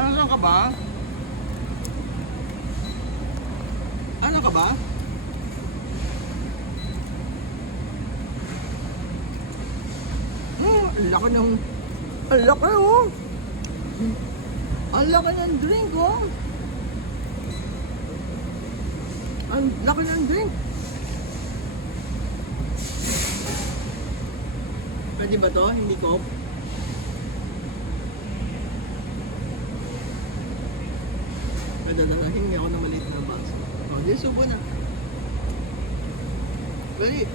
Ano ka ba? Ano ka ba? Ang laki ng... Ang laki oh! Ang laki ng drink oh! Ang laki ng drink! Pwede ba to? Hindi ko? Hingi ako ng maliit na box. O, di subo na. Dali.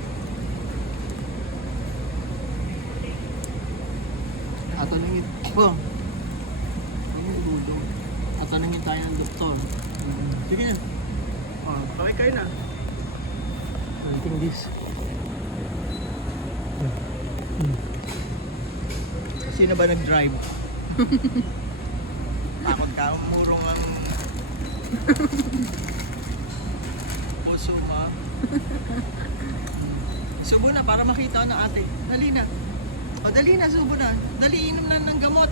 Atanungin. Oh. Ano yung dulo? Atanungin tayo ng doktor. Sige na. Oh, pakay kayo na. Something this. Sino ba nag-drive? Takot ka, umurong ang puso mo. Subo na para makita ko na ate. Dali na. O dali na, subo na. Dali, inom na ng gamot.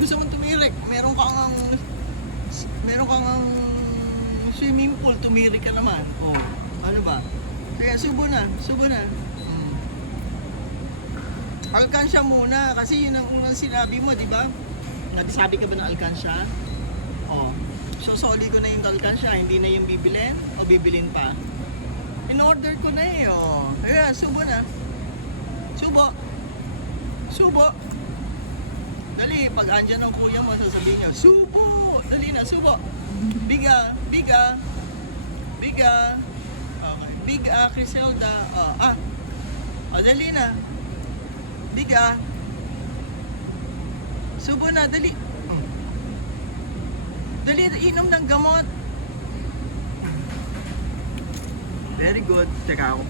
Gusto mong tumirik. Meron kang swimming pool, tumirik ka naman. O, ano ba? Kaya subo na, subo na. Alkansya muna, kasi yun ang unang sinabi mo, di ba? Nagsabi ka ba ng alkansya? O, sosoli ko na yung alkansya, hindi na yung bibilin o bibilin pa? In-order ko na eh, o. Kaya, subo na. Subo. Subo. Dali, pag andyan ng kuya mo, sasabihin niya, subo! Dali na, subo. Biga, biga. Biga. Okay. Biga, Criselda. O, dali na. Biga. Subo na, dali. Dali, inom ng gamot. Very good. Teka, ako